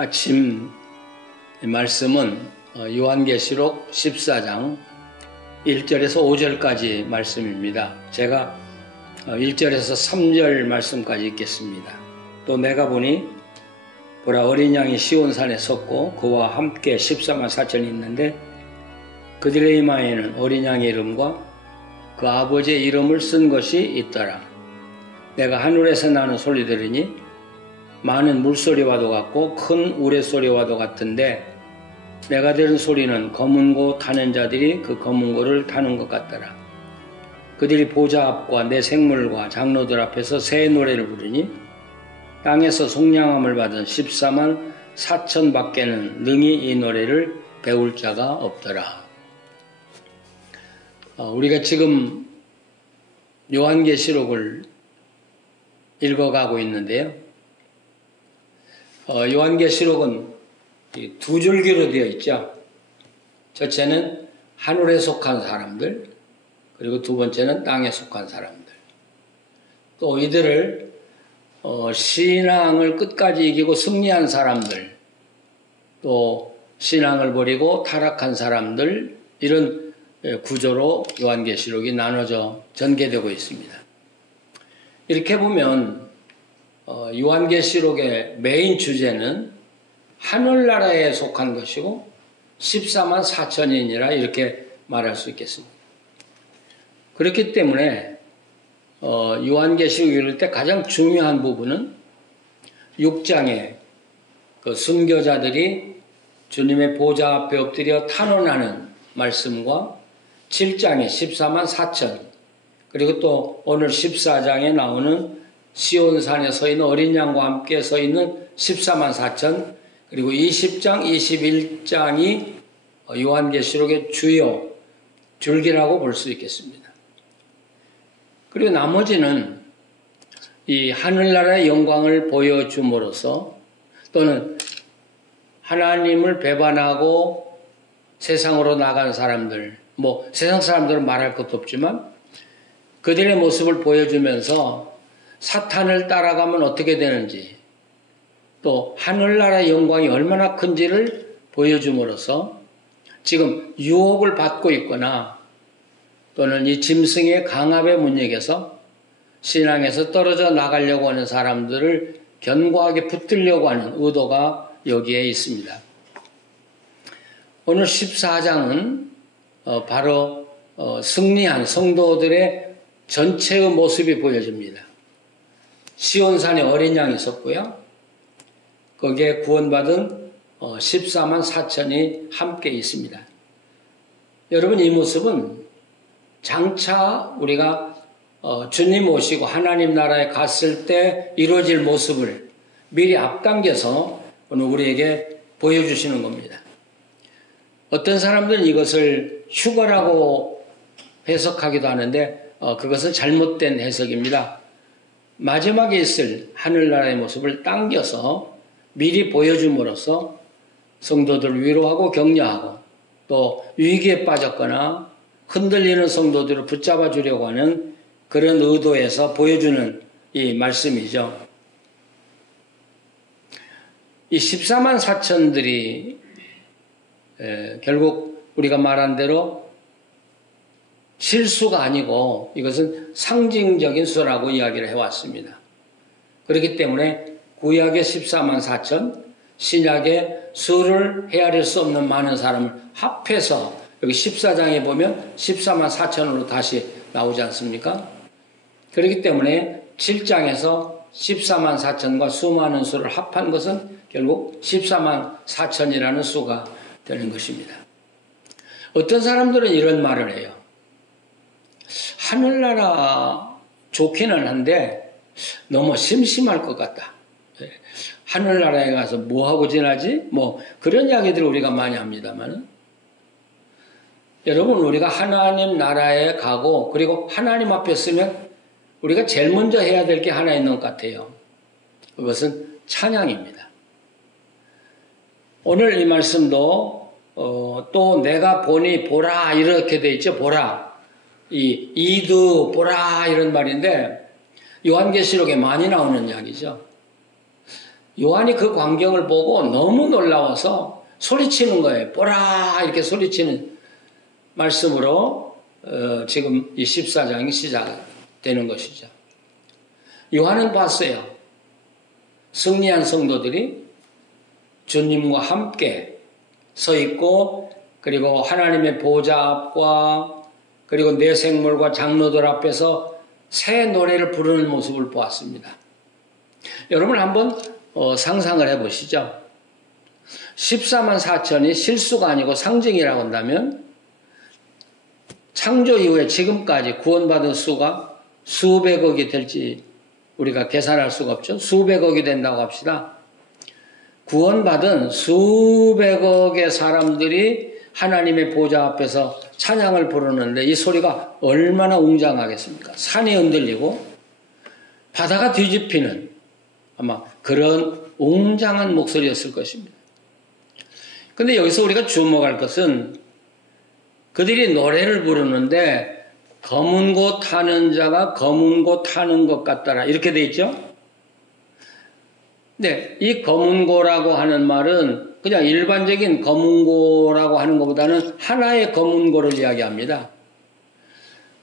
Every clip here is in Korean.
아침 말씀은 요한계시록 14장 1절에서 5절까지 말씀입니다. 제가 1절에서 3절 말씀까지 읽겠습니다. 또 내가 보니 보라 어린 양이 시온산에 섰고 그와 함께 14만 4천이 있는데 그들의 이마에는 어린 양의 이름과 그 아버지의 이름을 쓴 것이 있더라. 내가 하늘에서 나는 소리 들으니 많은 물소리와도 같고 큰 우레소리와도 같은데 내가 들은 소리는 검은 고 타는 자들이 그 검은 고를 타는 것 같더라. 그들이 보좌 앞과 내 생물과 장로들 앞에서 새 노래를 부르니 땅에서 속량함을 받은 14만 4천 밖에는 능히 이 노래를 배울 자가 없더라. 우리가 지금 요한계시록을 읽어가고 있는데요. 요한계시록은 두 줄기로 되어 있죠. 첫째는 하늘에 속한 사람들, 그리고 두 번째는 땅에 속한 사람들. 또 이들을 신앙을 끝까지 이기고 승리한 사람들, 또 신앙을 버리고 타락한 사람들, 이런 구조로 요한계시록이 나눠져 전개되고 있습니다. 이렇게 보면 요한계시록의 메인 주제는 하늘나라에 속한 것이고 14만 4천인이라 이렇게 말할 수 있겠습니다. 그렇기 때문에 요한계시록 읽을 때 가장 중요한 부분은 6장에 그 순교자들이 주님의 보좌 앞에 엎드려 탄원하는 말씀과 7장에 14만 4천, 그리고 또 오늘 14장에 나오는 시온산에 서 있는 어린 양과 함께 서 있는 14만 4천, 그리고 20장, 21장이 요한계시록의 주요 줄기라고 볼 수 있겠습니다. 그리고 나머지는 이 하늘나라의 영광을 보여줌으로써 또는 하나님을 배반하고 세상으로 나간 사람들, 세상 사람들은 말할 것도 없지만 그들의 모습을 보여주면서 사탄을 따라가면 어떻게 되는지, 또 하늘나라의 영광이 얼마나 큰지를 보여줌으로써 지금 유혹을 받고 있거나 또는 이 짐승의 강압의 문역에서 신앙에서 떨어져 나가려고 하는 사람들을 견고하게 붙들려고 하는 의도가 여기에 있습니다. 오늘 14장은 바로 승리한 성도들의 전체의 모습이 보여집니다. 시온산에 어린 양이 있었고요. 거기에 구원받은 14만 4천이 함께 있습니다. 여러분, 이 모습은 장차 우리가 주님 오시고 하나님 나라에 갔을 때 이루어질 모습을 미리 앞당겨서 오늘 우리에게 보여주시는 겁니다. 어떤 사람들은 이것을 휴거라고 해석하기도 하는데 그것은 잘못된 해석입니다. 마지막에 있을 하늘나라의 모습을 당겨서 미리 보여줌으로써 성도들을 위로하고 격려하고 또 위기에 빠졌거나 흔들리는 성도들을 붙잡아 주려고 하는 그런 의도에서 보여주는 이 말씀이죠. 이 14만 4천들이 결국 우리가 말한 대로 실수가 아니고 이것은 상징적인 수라고 이야기를 해왔습니다. 그렇기 때문에 구약의 14만 4천, 신약의 수를 헤아릴 수 없는 많은 사람을 합해서 여기 14장에 보면 14만 4천으로 다시 나오지 않습니까? 그렇기 때문에 7장에서 14만 4천과 수많은 수를 합한 것은 결국 14만 4천이라는 수가 되는 것입니다. 어떤 사람들은 이런 말을 해요. 하늘나라 좋기는 한데 너무 심심할 것 같다. 하늘나라에 가서 뭐하고 지나지? 그런 이야기들을 우리가 많이 합니다만, 여러분, 우리가 하나님 나라에 가고 그리고 하나님 앞에 서면 우리가 제일 먼저 해야 될 게 하나 있는 것 같아요. 그것은 찬양입니다. 오늘 이 말씀도 또 내가 보니 보라 이렇게 돼 있죠. 보라. 이두 보라 이런 말인데 요한계시록에 많이 나오는 이야기죠. 요한이 그 광경을 보고 너무 놀라워서 소리치는 거예요. 보라! 이렇게 소리치는 말씀으로 지금 이 14장이 시작되는 것이죠. 요한은 봤어요. 승리한 성도들이 주님과 함께 서 있고, 그리고 하나님의 보좌 앞과 그리고 내 생물과 장로들 앞에서 새 노래를 부르는 모습을 보았습니다. 여러분 한번 상상을 해보시죠. 14만 4천이 실수가 아니고 상징이라고 한다면 창조 이후에 지금까지 구원받은 수가 수백억이 될지 우리가 계산할 수가 없죠. 수백억이 된다고 합시다. 구원받은 수백억의 사람들이 하나님의 보좌 앞에서 찬양을 부르는데 이 소리가 얼마나 웅장하겠습니까? 산이 흔들리고 바다가 뒤집히는 아마 그런 웅장한 목소리였을 것입니다. 그런데 여기서 우리가 주목할 것은 그들이 노래를 부르는데 검은 고 타는 자가 검은 고 타는 것 같더라 이렇게 돼 있죠. 네, 이 검은 고라고 하는 말은 그냥 일반적인 검은 고라고 하는 것보다는 하나의 검은 고를 이야기합니다.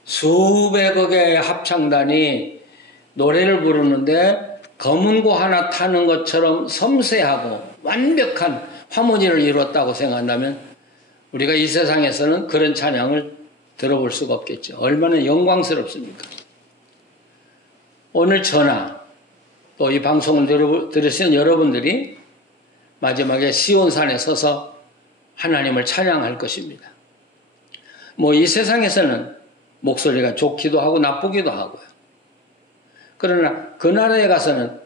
수백억의 합창단이 노래를 부르는데 검은 고 하나 타는 것처럼 섬세하고 완벽한 하모니를 이뤘다고 생각한다면 우리가 이 세상에서는 그런 찬양을 들어볼 수가 없겠죠. 얼마나 영광스럽습니까? 오늘 전화 또 이 방송을 들으시는 여러분들이 마지막에 시온산에 서서 하나님을 찬양할 것입니다. 뭐 이 세상에서는 목소리가 좋기도 하고 나쁘기도 하고요. 그러나 그 나라에 가서는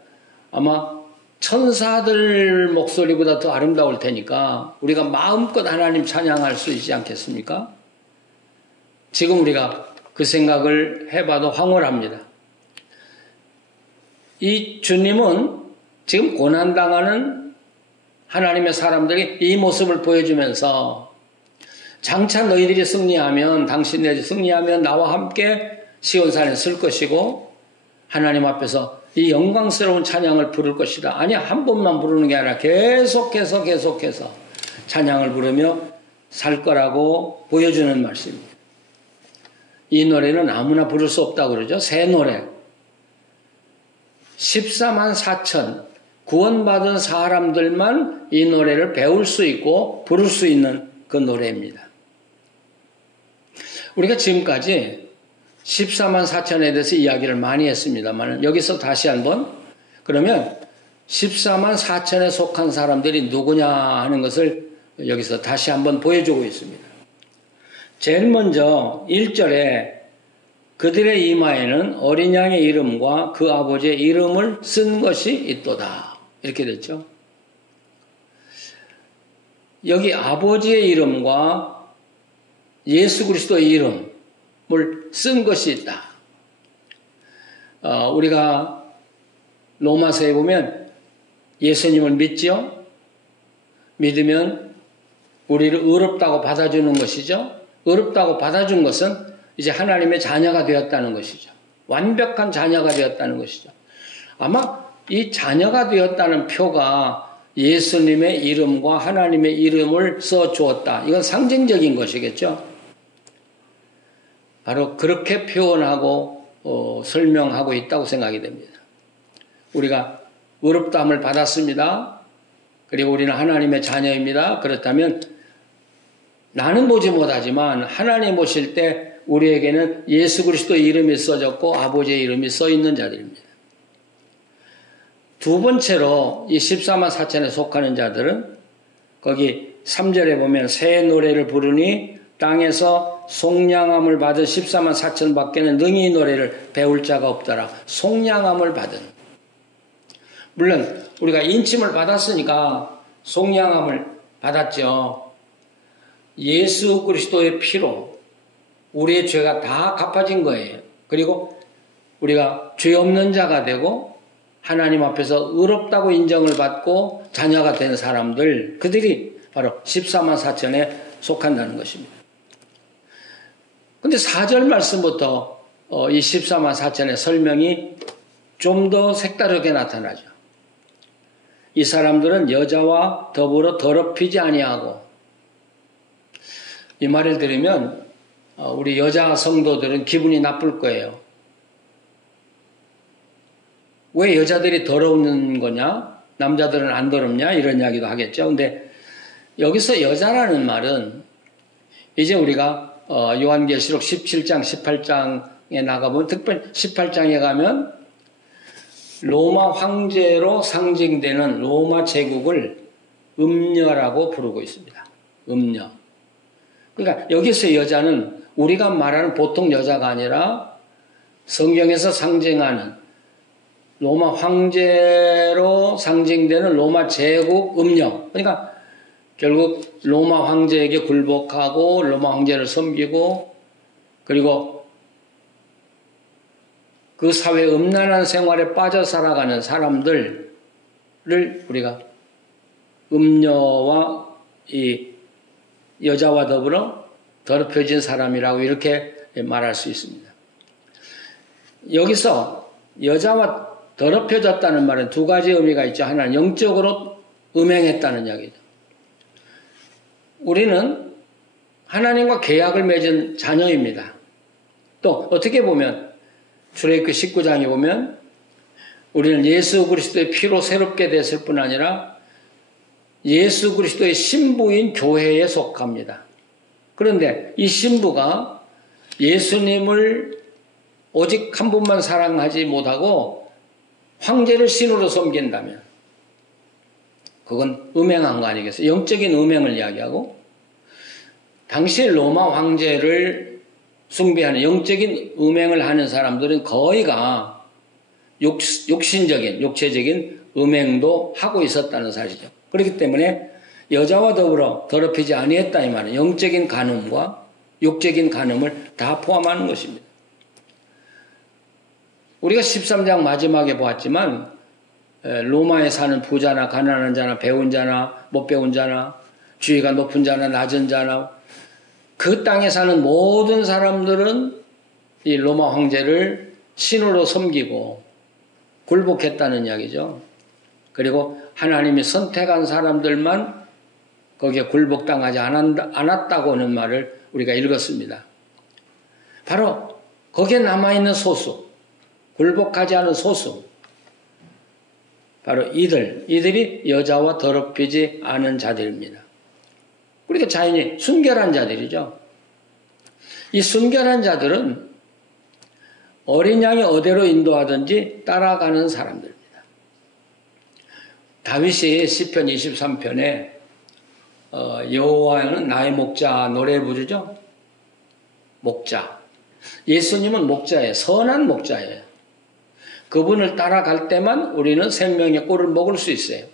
아마 천사들 목소리보다 더 아름다울 테니까 우리가 마음껏 하나님 찬양할 수 있지 않겠습니까? 지금 우리가 그 생각을 해봐도 황홀합니다. 이 주님은 지금 고난당하는 하나님의 사람들이 이 모습을 보여주면서 장차 너희들이 승리하면 당신들이 승리하면 나와 함께 시온산에 쓸 것이고 하나님 앞에서 이 영광스러운 찬양을 부를 것이다. 아니 한 번만 부르는 게 아니라 계속해서 찬양을 부르며 살 거라고 보여주는 말씀입니다. 이 노래는 아무나 부를 수 없다고 그러죠. 새 노래. 14만 4천 구원받은 사람들만 이 노래를 배울 수 있고 부를 수 있는 그 노래입니다. 우리가 지금까지 14만 4천에 대해서 이야기를 많이 했습니다만 여기서 다시 한번 그러면 14만 4천에 속한 사람들이 누구냐 하는 것을 여기서 다시 한번 보여주고 있습니다. 제일 먼저 1절에 그들의 이마에는 어린 양의 이름과 그 아버지의 이름을 쓴 것이 있도다. 이렇게 됐죠. 여기 아버지의 이름과 예수 그리스도의 이름을 쓴 것이 있다. 우리가 로마서에 보면 예수님을 믿지요? 믿으면 우리를 의롭다고 받아주는 것이죠. 의롭다고 받아준 것은 이제 하나님의 자녀가 되었다는 것이죠. 완벽한 자녀가 되었다는 것이죠. 아마 이 자녀가 되었다는 표가 예수님의 이름과 하나님의 이름을 써주었다. 이건 상징적인 것이겠죠. 바로 그렇게 표현하고 설명하고 있다고 생각이 됩니다. 우리가 의롭다함을 받았습니다. 그리고 우리는 하나님의 자녀입니다. 그렇다면 나는 보지 못하지만 하나님 보실 때 우리에게는 예수 그리스도의 이름이 써졌고 아버지의 이름이 써있는 자들입니다. 두 번째로 이 14만 4천에 속하는 자들은 거기 3절에 보면 새 노래를 부르니 땅에서 속량함을 받은 14만 4천 밖에는 능히 이 노래를 배울 자가 없더라. 속량함을 받은. 물론 우리가 인침을 받았으니까 속량함을 받았죠. 예수 그리스도의 피로 우리의 죄가 다 갚아진 거예요. 그리고 우리가 죄 없는 자가 되고 하나님 앞에서 의롭다고 인정을 받고 자녀가 된 사람들, 그들이 바로 14만 4천에 속한다는 것입니다. 근데 4절 말씀부터 이 14만 4천의 설명이 좀 더 색다르게 나타나죠. 이 사람들은 여자와 더불어 더럽히지 아니하고. 이 말을 들으면 우리 여자 성도들은 기분이 나쁠 거예요. 왜 여자들이 더러운 거냐? 남자들은 안 더럽냐? 이런 이야기도 하겠죠. 근데 여기서 여자라는 말은 이제 우리가 요한계시록 17장, 18장에 나가보면, 특별히 18장에 가면 로마 황제로 상징되는 로마 제국을 음녀라고 부르고 있습니다. 음녀. 그러니까 여기서 여자는 우리가 말하는 보통 여자가 아니라 성경에서 상징하는 로마 황제로 상징되는 로마 제국 음녀. 그러니까 결국 로마 황제에게 굴복하고 로마 황제를 섬기고 그리고 그 사회 음란한 생활에 빠져 살아가는 사람들을 우리가 음녀와 이 여자와 더불어 더럽혀진 사람이라고 이렇게 말할 수 있습니다. 여기서 여자와 더럽혀졌다는 말은 두 가지 의미가 있죠. 하나는 영적으로 음행했다는 이야기죠. 우리는 하나님과 계약을 맺은 자녀입니다. 또 어떻게 보면 출애굽기 19장에 보면 우리는 예수 그리스도의 피로 새롭게 됐을 뿐 아니라 예수 그리스도의 신부인 교회에 속합니다. 그런데 이 신부가 예수님을 오직 한 분만 사랑하지 못하고 황제를 신으로 섬긴다면 그건 음행한 거 아니겠어요? 영적인 음행을 이야기하고 당시 로마 황제를 숭배하는 영적인 음행을 하는 사람들은 거의가 육신적인, 육체적인 음행도 하고 있었다는 사실이죠. 그렇기 때문에 여자와 더불어 더럽히지 아니했다 이 말은 영적인 간음과 육적인 간음을 다 포함하는 것입니다. 우리가 13장 마지막에 보았지만 로마에 사는 부자나 가난한 자나 배운 자나 못 배운 자나 지위가 높은 자나 낮은 자나 그 땅에 사는 모든 사람들은 이 로마 황제를 신으로 섬기고 굴복했다는 이야기죠. 그리고 하나님이 선택한 사람들만 거기에 굴복당하지 않았다고 하는 말을 우리가 읽었습니다. 바로 거기에 남아있는 소수, 굴복하지 않은 소수, 바로 이들이 여자와 더럽히지 않은 자들입니다. 그러니까 자연히 순결한 자들이죠. 이 순결한 자들은 어린 양이 어디로 인도하든지 따라가는 사람들입니다. 다윗이 시편 23편에 여호와는 나의 목자 노래 부르죠. 목자. 예수님은 목자예요. 선한 목자예요. 그분을 따라갈 때만 우리는 생명의 꿀을 먹을 수 있어요.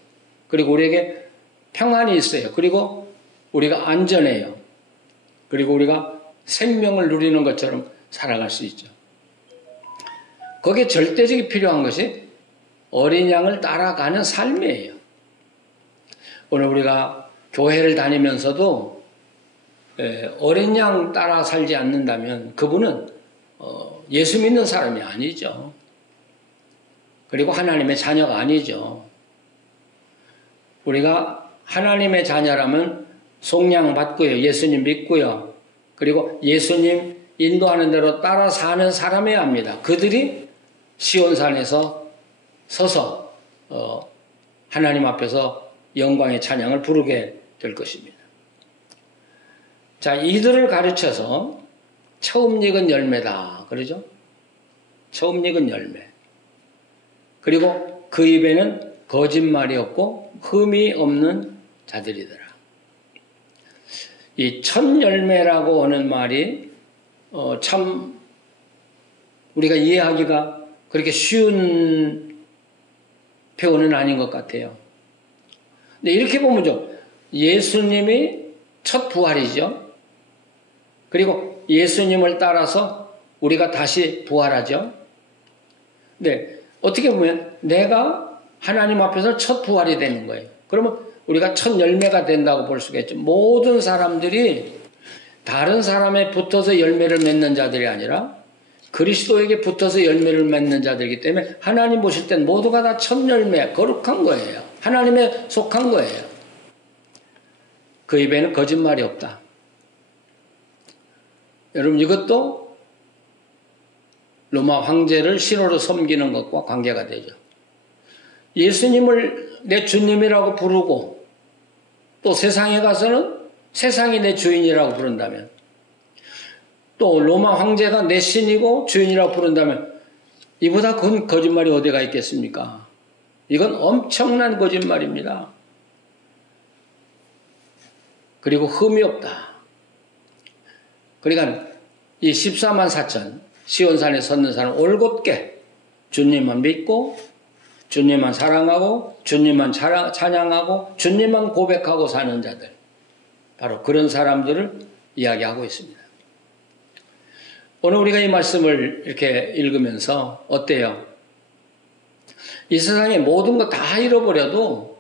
그리고 우리에게 평안이 있어요. 그리고 우리가 안전해요. 그리고 우리가 생명을 누리는 것처럼 살아갈 수 있죠. 거기에 절대적이 필요한 것이 어린 양을 따라가는 삶이에요. 오늘 우리가 교회를 다니면서도 어린 양 따라 살지 않는다면 그분은 예수 믿는 사람이 아니죠. 그리고 하나님의 자녀가 아니죠. 우리가 하나님의 자녀라면 속량 받고요. 예수님 믿고요. 그리고 예수님 인도하는 대로 따라 사는 사람이어야 합니다. 그들이 시온산에서 서서 하나님 앞에서 영광의 찬양을 부르게 될 것입니다. 자, 이들을 가르쳐서 처음 익은 열매다. 그러죠? 처음 익은 열매. 그리고 그 입에는 거짓말이 없고 흠이 없는 자들이더라. 이 첫 열매라고 하는 말이 참 우리가 이해하기가 그렇게 쉬운 표현은 아닌 것 같아요. 근데 이렇게 보면 좀 예수님이 첫 부활이죠. 그리고 예수님을 따라서 우리가 다시 부활하죠. 근데 어떻게 보면 내가 하나님 앞에서 첫 부활이 되는 거예요. 그러면 우리가 첫 열매가 된다고 볼 수가 있죠. 모든 사람들이 다른 사람에 붙어서 열매를 맺는 자들이 아니라 그리스도에게 붙어서 열매를 맺는 자들이기 때문에 하나님 보실 땐 모두가 다 첫 열매, 거룩한 거예요. 하나님에 속한 거예요. 그 입에는 거짓말이 없다. 여러분, 이것도 로마 황제를 신으로 섬기는 것과 관계가 되죠. 예수님을 내 주님이라고 부르고 또 세상에 가서는 세상이 내 주인이라고 부른다면, 또 로마 황제가 내 신이고 주인이라고 부른다면 이보다 큰 거짓말이 어디가 있겠습니까? 이건 엄청난 거짓말입니다. 그리고 흠이 없다. 그러니까 이 14만 4천 시온산에 섰는 사람 올곧게 주님만 믿고 주님만 사랑하고 주님만 찬양하고 주님만 고백하고 사는 자들, 바로 그런 사람들을 이야기하고 있습니다. 오늘 우리가 이 말씀을 이렇게 읽으면서 어때요? 이 세상의 모든 거 다 잃어버려도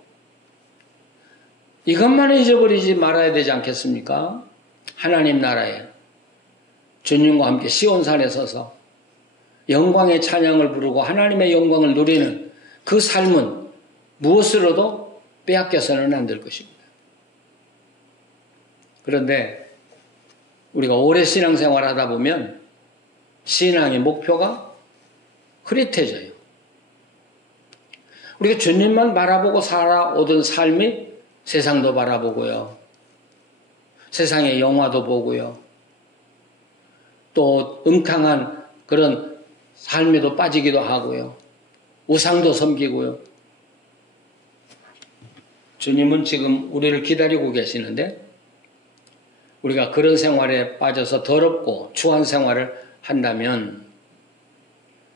이것만 잊어버리지 말아야 되지 않겠습니까? 하나님 나라에 주님과 함께 시온산에 서서 영광의 찬양을 부르고 하나님의 영광을 누리는 그 삶은 무엇으로도 빼앗겨서는 안 될 것입니다. 그런데 우리가 오래 신앙생활 하다 보면 신앙의 목표가 흐릿해져요. 우리가 주님만 바라보고 살아오던 삶이 세상도 바라보고요. 세상의 영화도 보고요. 또 음탕한 그런 삶에도 빠지기도 하고요. 우상도 섬기고요. 주님은 지금 우리를 기다리고 계시는데 우리가 그런 생활에 빠져서 더럽고 추한 생활을 한다면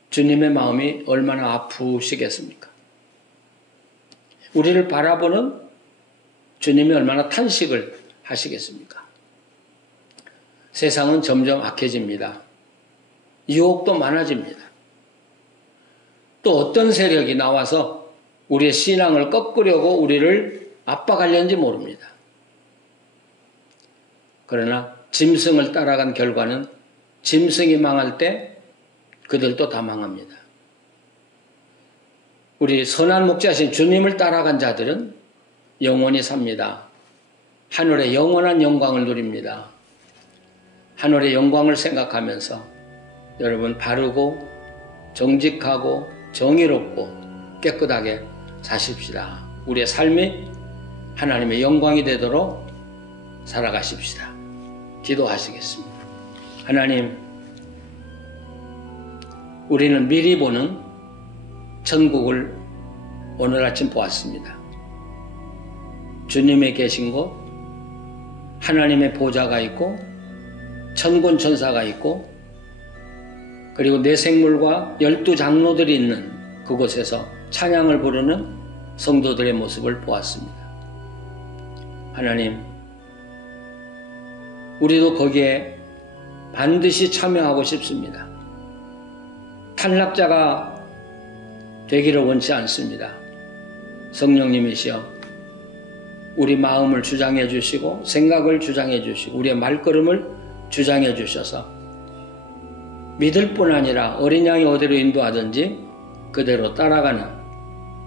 주님의 마음이 얼마나 아프시겠습니까? 우리를 바라보는 주님이 얼마나 탄식을 하시겠습니까? 세상은 점점 악해집니다. 유혹도 많아집니다. 또 어떤 세력이 나와서 우리의 신앙을 꺾으려고 우리를 압박하려는지 모릅니다. 그러나 짐승을 따라간 결과는 짐승이 망할 때 그들도 다 망합니다. 우리 선한 목자신 주님을 따라간 자들은 영원히 삽니다. 하늘의 영원한 영광을 누립니다. 하늘의 영광을 생각하면서 여러분 바르고 정직하고 정의롭고 깨끗하게 사십시다. 우리의 삶이 하나님의 영광이 되도록 살아가십시다. 기도하시겠습니다. 하나님, 우리는 미리 보는 천국을 오늘 아침 보았습니다. 주님의 계신 곳, 하나님의 보좌가 있고 천군 천사가 있고 그리고 내 생물과 12장로들이 있는 그곳에서 찬양을 부르는 성도들의 모습을 보았습니다. 하나님, 우리도 거기에 반드시 참여하고 싶습니다. 탈락자가 되기를 원치 않습니다. 성령님이시여 우리 마음을 주장해 주시고 생각을 주장해 주시고 우리의 말걸음을 주장해 주셔서 믿을 뿐 아니라 어린 양이 어디로 인도하든지 그대로 따라가는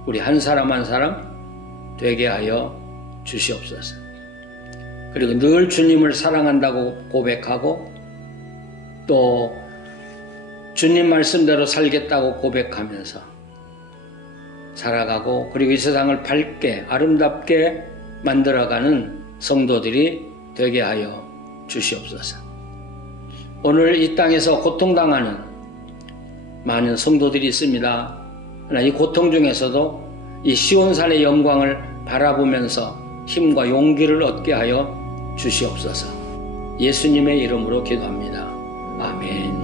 우리 한 사람 한 사람 되게 하여 주시옵소서. 그리고 늘 주님을 사랑한다고 고백하고 또 주님 말씀대로 살겠다고 고백하면서 살아가고 그리고 이 세상을 밝게 아름답게 만들어가는 성도들이 되게 하여 주시옵소서. 오늘 이 땅에서 고통당하는 많은 성도들이 있습니다. 그러나 이 고통 중에서도 이 시온산의 영광을 바라보면서 힘과 용기를 얻게 하여 주시옵소서. 예수님의 이름으로 기도합니다. 아멘.